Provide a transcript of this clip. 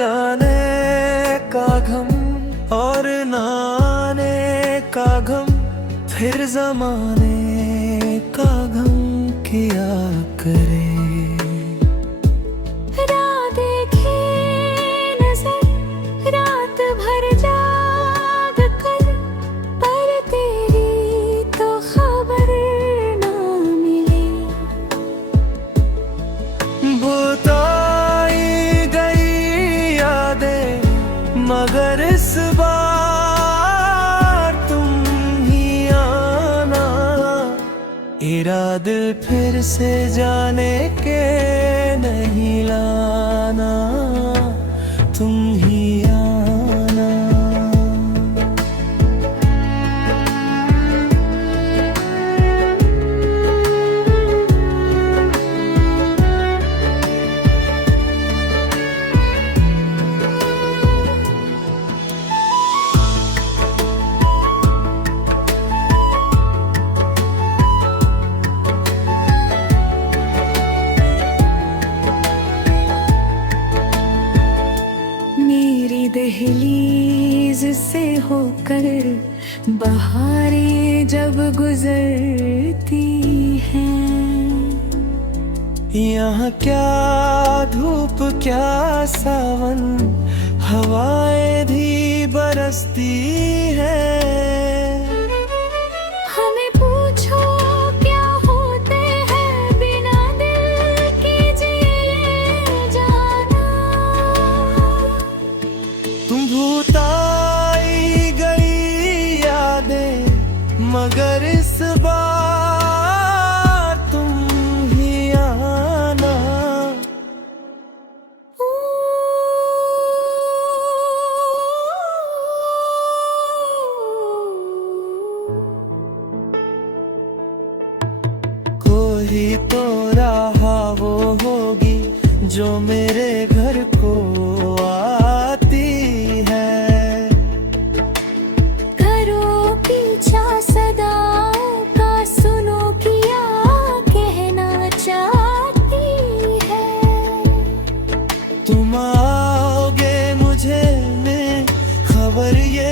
जाने का गम और ना आने का गम, फिर जमाने का गम किया करे। रात देखे नजर रात भर जाग कर, पर तेरी तो खबर ना मिली। भुताई गई यादें मगर इस बार तुम ही आना। इरादे फिर से जाने के नहीं लाना, तुम ही आना। मेरी दहलीज से होकर बहारें जब गुजरती हैं, यहाँ क्या धूप क्या सावन, हवाएं भी बरसती हैं। हमें पूछो क्या होते हैं बिना दिल के जिए जाना। तुम भुताई गई यादें मगर इस बार तुम ही आना। कोई तो राह वो होगी जो मेरे घर को आती है। करो पीछा सदाओं का, सुनो क्या कहना चाहती है। तुम आओगे मुझे में खबर ये